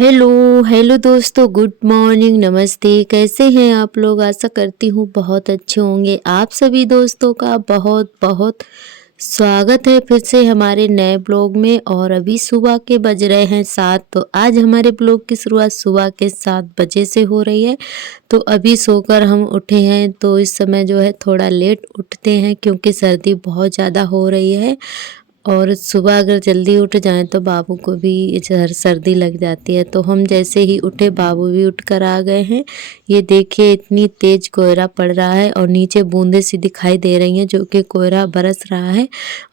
Hello hello दोस्तों, good morning, नमस्ते। कैसे हैं आप लोग? आशा करती हूँ बहुत अच्छे होंगे। आप सभी दोस्तों का बहुत बहुत स्वागत है फिर से हमारे नए ब्लॉग में। और अभी सुबह के बज रहे हैं 7। तो आज हमारे ब्लॉग की शुरुआत सुबह के 7 बजे से हो रही है। तो अभी सोकर हम उठे हैं, तो इस समय जो है थोड़ा लेट उठते हैं क्योंकि सर्दी बहुत ज़्यादा हो रही है। और सुबह अगर जल्दी उठ जाएं तो बाबू को भी सर्दी लग जाती है। तो हम जैसे ही उठे बाबू भी उठकर आ गए हैं। ये देखिए इतनी तेज कोहरा पड़ रहा है और नीचे बूंदें सी दिखाई दे रही हैं जो कि कोहरा बरस रहा है।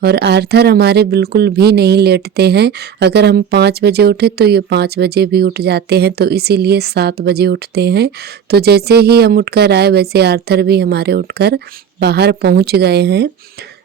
और आर्थर हमारे बिल्कुल भी नहीं लेटते हैं। अगर हम 5 बजे उठे तो ये 5 बजे भी उठ जाते हैं, तो इसीलिए 7 बजे उठते हैं। तो जैसे ही हम उठकर आए वैसे आर्थर भी हमारे उठकर बाहर पहुंच गए हैं।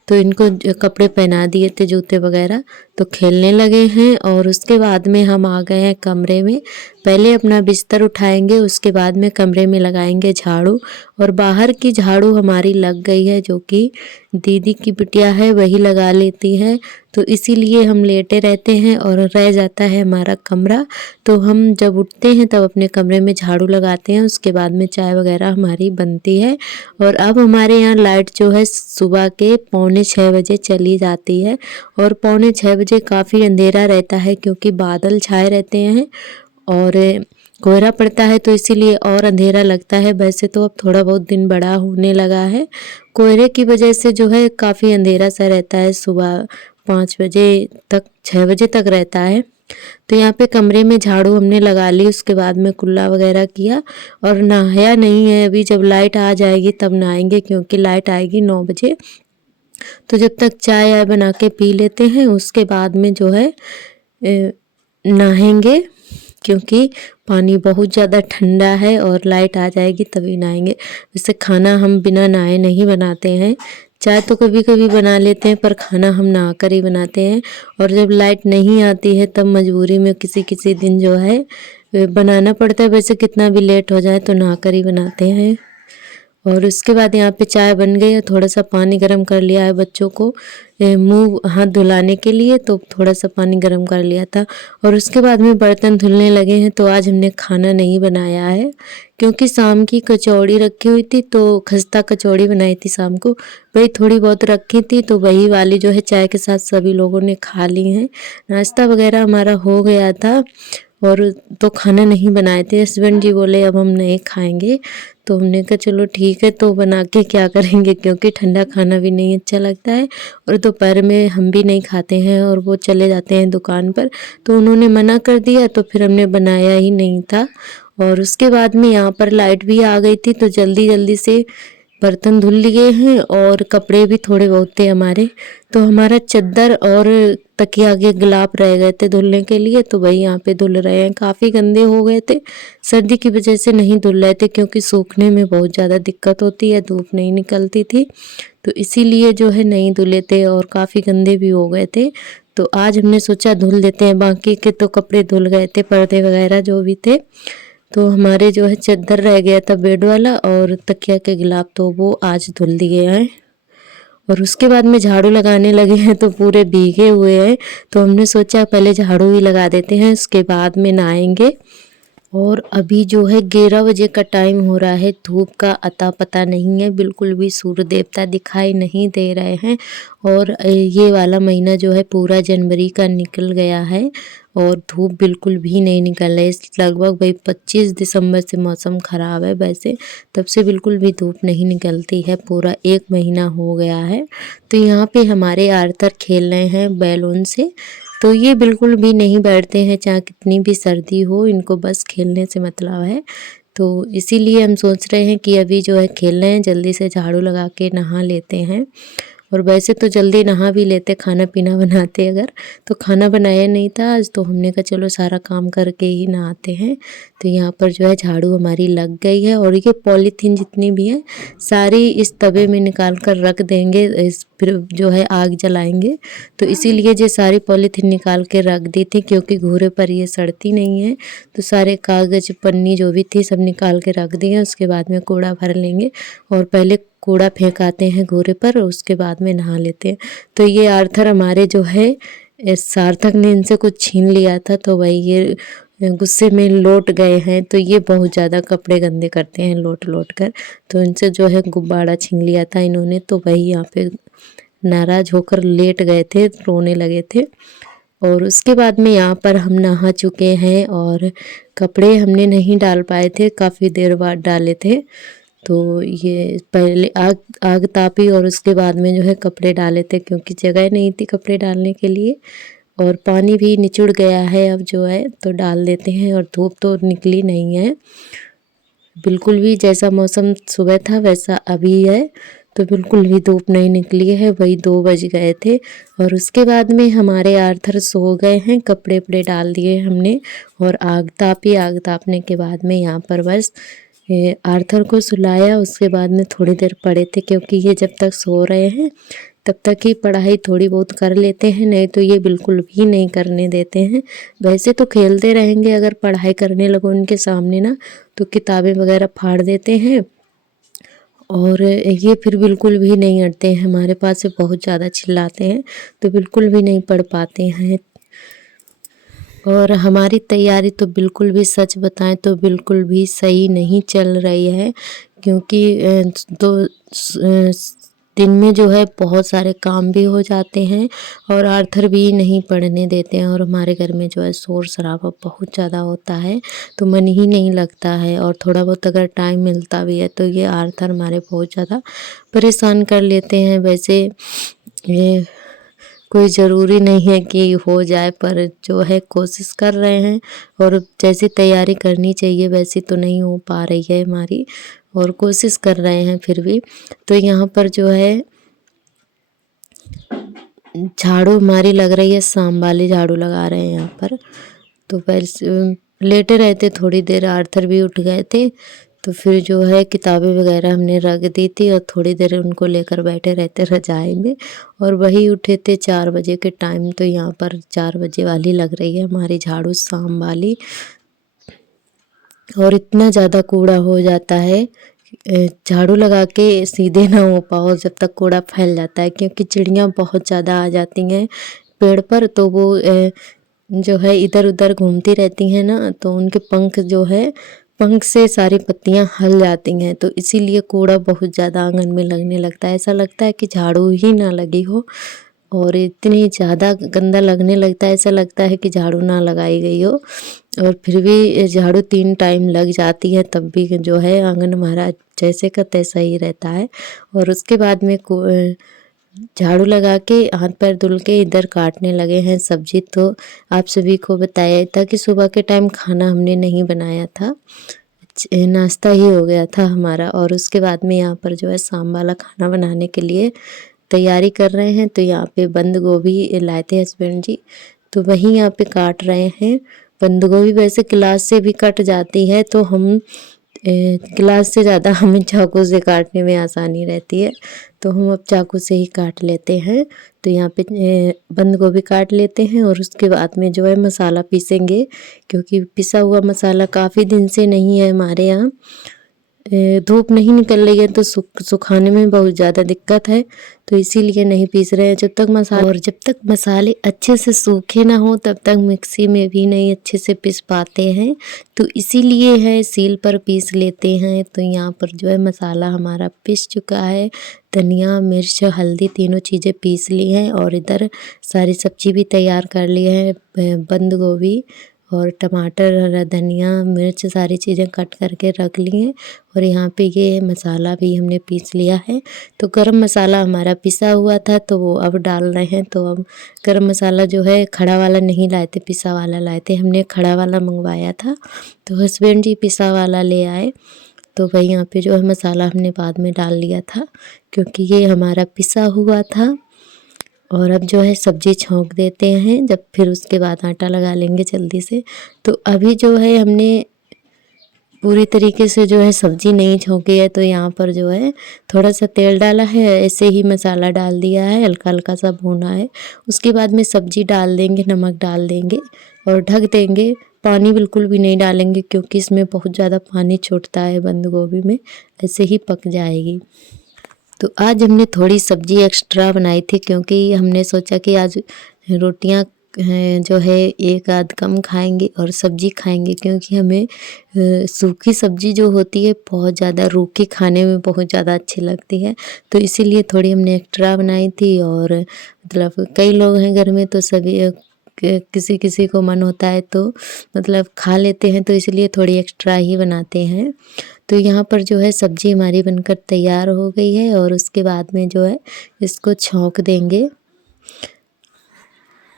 तो इनको कपड़े पहना दिए थे, जूते वगैरह, तो खेलने लगे हैं। और उसके बाद में हम आ गए हैं कमरे में। पहले अपना बिस्तर उठाएंगे, उसके बाद में कमरे में लगाएंगे झाड़ू। और बाहर की झाड़ू हमारी लग गई है, जो कि दीदी की बिटिया है वही लगा लेती है। तो इसीलिए हम लेटे रहते हैं और रह जाता है हमारा कमरा। तो हम जब उठते हैं तब अपने कमरे में झाड़ू लगाते हैं, उसके बाद में चाय वगैरह हमारी बनती है। और अब हमारे यहाँ लाइट जो है सुबह के 5:45 बजे चली जाती है। और 5:45 बजे काफ़ी अंधेरा रहता है क्योंकि बादल छाए रहते हैं और कोहरा पड़ता है, तो इसीलिए और अंधेरा लगता है। वैसे तो अब थोड़ा बहुत दिन बड़ा होने लगा है, कोहरे की वजह से जो है काफ़ी अंधेरा सा रहता है। सुबह 5 बजे तक 6 बजे तक रहता है। तो यहाँ पे कमरे में झाड़ू हमने लगा ली, उसके बाद में कुल्ला वगैरह किया। और नहाया नहीं है अभी, जब लाइट आ जाएगी तब नहाएंगे क्योंकि लाइट आएगी 9 बजे। तो जब तक चाय आय बना के पी लेते हैं, उसके बाद में जो है नहाएंगे क्योंकि पानी बहुत ज़्यादा ठंडा है और लाइट आ जाएगी तभी नहाएंगे। वैसे खाना हम बिना नहाए नहीं बनाते हैं, चाय तो कभी कभी बना लेते हैं पर खाना हम नहा कर ही बनाते हैं। और जब लाइट नहीं आती है तब मजबूरी में किसी किसी दिन जो है बनाना पड़ता है। वैसे कितना भी लेट हो जाए तो नहा कर ही बनाते हैं। और उसके बाद यहाँ पे चाय बन गई है, थोड़ा सा पानी गर्म कर लिया है बच्चों को मुंह हाथ धुलाने के लिए, तो थोड़ा सा पानी गर्म कर लिया था। और उसके बाद में बर्तन धुलने लगे हैं। तो आज हमने खाना नहीं बनाया है क्योंकि शाम की कचौड़ी रखी हुई थी, तो खस्ता कचौड़ी बनाई थी शाम को, वही थोड़ी बहुत रखी थी, तो वही वाली जो है चाय के साथ सभी लोगों ने खा ली हैं। नाश्ता वगैरह हमारा हो गया था और तो खाना नहीं बनाए थे। हस्बैंड जी बोले अब हम नहीं खाएंगे, तो हमने कहा चलो ठीक है, तो बना के क्या करेंगे क्योंकि ठंडा खाना भी नहीं अच्छा लगता है और दोपहर में हम भी नहीं खाते हैं और वो चले जाते हैं दुकान पर। तो उन्होंने मना कर दिया, तो फिर हमने बनाया ही नहीं था। और उसके बाद में यहाँ पर लाइट भी आ गई थी, तो जल्दी जल्दी से बर्तन धुल लिए हैं और कपड़े भी थोड़े बहुत थे हमारे। तो हमारा चद्दर और तकिया के गिलाफ रह गए थे धुलने के लिए, तो वही यहाँ पे धुल रहे हैं। काफ़ी गंदे हो गए थे, सर्दी की वजह से नहीं धुल रहे थे क्योंकि सूखने में बहुत ज़्यादा दिक्कत होती है, धूप नहीं निकलती थी, तो इसीलिए जो है नहीं धुले थे और काफ़ी गंदे भी हो गए थे। तो आज हमने सोचा धुल देते हैं, बाकी के तो कपड़े धुल गए थे, पर्दे वगैरह जो भी थे। तो हमारे जो है चद्दर रह गया था बेड वाला और तकिया के गिलाफ, तो वो आज धुल दिए हैं। और उसके बाद में झाड़ू लगाने लगे हैं तो पूरे भीगे हुए हैं, तो हमने सोचा पहले झाड़ू ही लगा देते हैं, उसके बाद में नहाएंगे। और अभी जो है 11 बजे का टाइम हो रहा है, धूप का अता पता नहीं है, बिल्कुल भी सूर्य देवता दिखाई नहीं दे रहे हैं। और ये वाला महीना जो है पूरा जनवरी का निकल गया है और धूप बिल्कुल भी नहीं निकल रही है। लगभग भाई 25 दिसंबर से मौसम ख़राब है, वैसे तब से बिल्कुल भी धूप नहीं निकलती है, पूरा 1 महीना हो गया है। तो यहाँ पे हमारे आर्थर खेल रहे हैं बैलून से, तो ये बिल्कुल भी नहीं बैठते हैं चाहे कितनी भी सर्दी हो, इनको बस खेलने से मतलब है। तो इसीलिए हम सोच रहे हैं कि अभी जो है खेल रहे हैं, जल्दी से झाड़ू लगा के नहा लेते हैं। और वैसे तो जल्दी नहा भी लेते खाना पीना बनाते, अगर तो खाना बनाया नहीं था आज, तो हमने कहा चलो सारा काम करके ही नहाते हैं। तो यहाँ पर जो है झाड़ू हमारी लग गई है और ये पॉलीथीन जितनी भी है सारी इस तवे में निकाल कर रख देंगे, इस फिर जो है आग जलाएंगे। तो इसीलिए ये सारी पॉलीथीन निकाल के रख दी थी क्योंकि घूरे पर ये सड़ती नहीं है। तो सारे कागज़ पन्नी जो भी थी सब निकाल के रख दिए, उसके बाद में कूड़ा भर लेंगे और पहले कूड़ा फेंकाते हैं घूरे पर और उसके बाद में नहा लेते हैं। तो ये आर्थर हमारे जो है सार्थक ने इनसे कुछ छीन लिया था, तो वही ये गुस्से में लौट गए हैं। तो ये बहुत ज़्यादा कपड़े गंदे करते हैं लौट लौट कर। तो इनसे जो है गुब्बारा छीन लिया था इन्होंने, तो वही यहाँ पे नाराज़ होकर लेट गए थे, रोने लगे थे। और उसके बाद में यहाँ पर हम नहा चुके हैं और कपड़े हमने नहीं डाल पाए थे, काफ़ी देर बाद डाले थे। तो ये पहले आग आग तापी और उसके बाद में जो है कपड़े डाले थे, क्योंकि जगह नहीं थी कपड़े डालने के लिए। और पानी भी निचुड़ गया है अब जो है, तो डाल देते हैं। और धूप तो निकली नहीं है बिल्कुल भी, जैसा मौसम सुबह था वैसा अभी है। तो बिल्कुल भी धूप नहीं निकली है, वही 2 बज गए थे। और उसके बाद में हमारे आर्थर सो गए हैं, कपड़े वपड़े डाल दिए हमने और आग तापी। आग तापने के बाद में यहाँ पर बस आर्थर को सुलाया। उसके बाद में थोड़ी देर पड़े थे, क्योंकि ये जब तक सो रहे हैं तब तक ही पढ़ाई थोड़ी बहुत कर लेते हैं, नहीं तो ये बिल्कुल भी नहीं करने देते हैं। वैसे तो खेलते रहेंगे, अगर पढ़ाई करने लगो उनके सामने ना तो किताबें वगैरह फाड़ देते हैं। और ये फिर बिल्कुल भी नहीं हटते हैं हमारे पास से, बहुत ज़्यादा चिल्लाते हैं, तो बिल्कुल भी नहीं पढ़ पाते हैं। और हमारी तैयारी तो बिल्कुल भी, सच बताएं तो बिल्कुल भी सही नहीं चल रही है, क्योंकि दिन में जो है बहुत सारे काम भी हो जाते हैं और आर्थर भी नहीं पढ़ने देते हैं। और हमारे घर में जो है शोर शराबा बहुत ज़्यादा होता है, तो मन ही नहीं लगता है। और थोड़ा बहुत अगर टाइम मिलता भी है तो ये आर्थर हमारे बहुत ज़्यादा परेशान कर लेते हैं। वैसे ये कोई ज़रूरी नहीं है कि हो जाए, पर जो है कोशिश कर रहे हैं। और जैसी तैयारी करनी चाहिए वैसी तो नहीं हो पा रही है हमारी, और कोशिश कर रहे हैं फिर भी। तो यहाँ पर जो है झाड़ू हमारी लग रही है, शाम वाली झाड़ू लगा रहे हैं यहाँ पर। तो फिर लेटे रहते थोड़ी देर, आर्थर भी उठ गए थे, तो फिर जो है किताबें वगैरह हमने रख दी थी और थोड़ी देर उनको लेकर बैठे रहते रजाई में। और वही उठे थे 4 बजे के टाइम, तो यहाँ पर 4 बजे वाली लग रही है हमारी झाड़ू, शाम वाली। और इतना ज़्यादा कूड़ा हो जाता है, झाड़ू लगा के सीधे ना हो पाओ जब तक कूड़ा फैल जाता है, क्योंकि चिड़ियाँ बहुत ज़्यादा आ जाती हैं पेड़ पर। तो वो जो है इधर उधर घूमती रहती हैं ना, तो उनके पंख जो है, पंख से सारी पत्तियां हल जाती हैं। तो इसीलिए कूड़ा बहुत ज़्यादा आंगन में लगने लगता है, ऐसा लगता है कि झाड़ू ही ना लगी हो। और इतनी ज़्यादा गंदा लगने लगता है, ऐसा लगता है कि झाड़ू ना लगाई गई हो। और फिर भी झाड़ू 3 टाइम लग जाती है, तब भी जो है आंगन हमारा जैसे का तैसा ही रहता है। और उसके बाद में झाड़ू लगा के हाथ पैर धुल के इधर काटने लगे हैं सब्जी। तो आप सभी को बताया था कि सुबह के टाइम खाना हमने नहीं बनाया था, नाश्ता ही हो गया था हमारा। और उसके बाद में यहाँ पर जो है शाम वाला खाना बनाने के लिए तैयारी कर रहे हैं। तो यहाँ पे बंद गोभी लाए थे हस्बैंड जी, तो वही यहाँ पे काट रहे हैं। बंद गोभी वैसे गिलास से भी कट जाती है, तो हम गिलास से ज़्यादा हमें चाकू से काटने में आसानी रहती है, तो हम अब चाकू से ही काट लेते हैं। तो यहाँ पे बंद गोभी काट लेते हैं और उसके बाद में जो है मसाला पीसेंगे, क्योंकि पिसा हुआ मसाला काफ़ी दिन से नहीं है हमारे यहाँ। धूप नहीं निकल रही है तो सुखाने में बहुत ज़्यादा दिक्कत है, तो इसीलिए नहीं पीस रहे हैं जब तक मसाले अच्छे से सूखे ना हो तब तक मिक्सी में भी नहीं अच्छे से पीस पाते हैं। तो इसीलिए है सील पर पीस लेते हैं। तो यहाँ पर जो है मसाला हमारा पीस चुका है, धनिया मिर्च हल्दी तीनों चीज़ें पीस ली हैं। और इधर सारी सब्जी भी तैयार कर ली है, बंद गोभी और टमाटर, हरा धनिया, मिर्च सारी चीज़ें कट करके रख ली हैं। और यहाँ पे ये मसाला भी हमने पीस लिया है। तो गरम मसाला हमारा पिसा हुआ था, तो वो अब डाल रहे हैं। तो अब गरम मसाला जो है खड़ा वाला नहीं लाए थे, पिसा वाला लाए थे, हमने खड़ा वाला मंगवाया था, तो हस्बैंड जी पिसा वाला ले आए। तो वही यहाँ पे जो है मसाला हमने बाद में डाल लिया था, क्योंकि ये हमारा पिसा हुआ था। और अब जो है सब्जी छौंक देते हैं, जब फिर उसके बाद आटा लगा लेंगे जल्दी से। तो अभी जो है हमने पूरी तरीके से जो है सब्जी नहीं छौंकी है, तो यहाँ पर जो है थोड़ा सा तेल डाला है, ऐसे ही मसाला डाल दिया है, हल्का हल्का सा भुना है। उसके बाद में सब्जी डाल देंगे, नमक डाल देंगे और ढक देंगे। पानी बिल्कुल भी नहीं डालेंगे, क्योंकि इसमें बहुत ज़्यादा पानी छूटता है बंद गोभी में, ऐसे ही पक जाएगी। तो आज हमने थोड़ी सब्जी एक्स्ट्रा बनाई थी, क्योंकि हमने सोचा कि आज रोटियां जो है एक आध कम खाएंगे और सब्जी खाएंगे, क्योंकि हमें सूखी सब्जी जो होती है बहुत ज़्यादा रूखी खाने में बहुत ज़्यादा अच्छी लगती है। तो इसीलिए थोड़ी हमने एक्स्ट्रा बनाई थी। और मतलब कई लोग हैं घर में, तो सभी किसी किसी को मन होता है तो मतलब खा लेते हैं, तो इसलिए थोड़ी एक्स्ट्रा ही बनाते हैं। तो यहाँ पर जो है सब्जी हमारी बनकर तैयार हो गई है और उसके बाद में जो है इसको छौंक देंगे।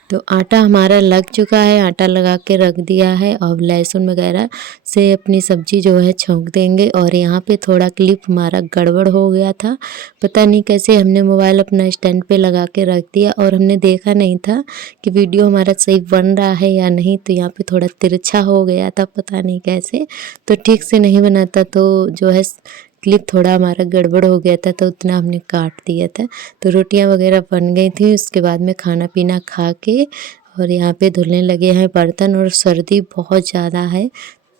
तो आटा हमारा लग चुका है, आटा लगा के रख दिया है। अब लहसुन वगैरह से अपनी सब्जी जो है छौंक देंगे। और यहाँ पे थोड़ा क्लिप हमारा गड़बड़ हो गया था, पता नहीं कैसे हमने मोबाइल अपना स्टैंड पे लगा के रख दिया और हमने देखा नहीं था कि वीडियो हमारा सही बन रहा है या नहीं। तो यहाँ पे थोड़ा तिरछा हो गया था, पता नहीं कैसे, तो ठीक से नहीं बनाता तो जो है क्लिप थोड़ा हमारा गड़बड़ हो गया था, तो उतना हमने काट दिया था। तो रोटियां वगैरह बन गई थी। उसके बाद में खाना पीना खा के और यहाँ पे धुलने लगे हैं बर्तन। और सर्दी बहुत ज़्यादा है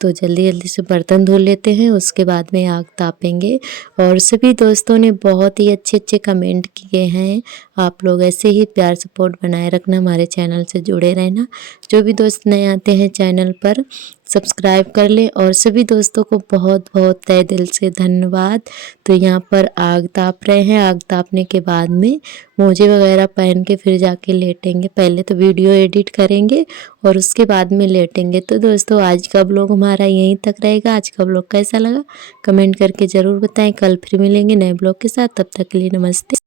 तो जल्दी जल्दी से बर्तन धुल लेते हैं, उसके बाद में आग तापेंगे। और सभी दोस्तों ने बहुत ही अच्छे अच्छे कमेंट किए हैं। आप लोग ऐसे ही प्यार सपोर्ट बनाए रखना, हमारे चैनल से जुड़े रहना। जो भी दोस्त नए आते हैं चैनल पर सब्सक्राइब कर लें। और सभी दोस्तों को बहुत बहुत तहे दिल से धन्यवाद। तो यहाँ पर आग ताप रहे हैं। आग तापने के बाद में मोजे वगैरह पहन के फिर जाके लेटेंगे। पहले तो वीडियो एडिट करेंगे और उसके बाद में लेटेंगे। तो दोस्तों आज का ब्लॉग हमारा यहीं तक रहेगा। आज का ब्लॉग कैसा लगा कमेंट करके ज़रूर बताएं। कल फिर मिलेंगे नए ब्लॉग के साथ, तब तक के लिए नमस्ते।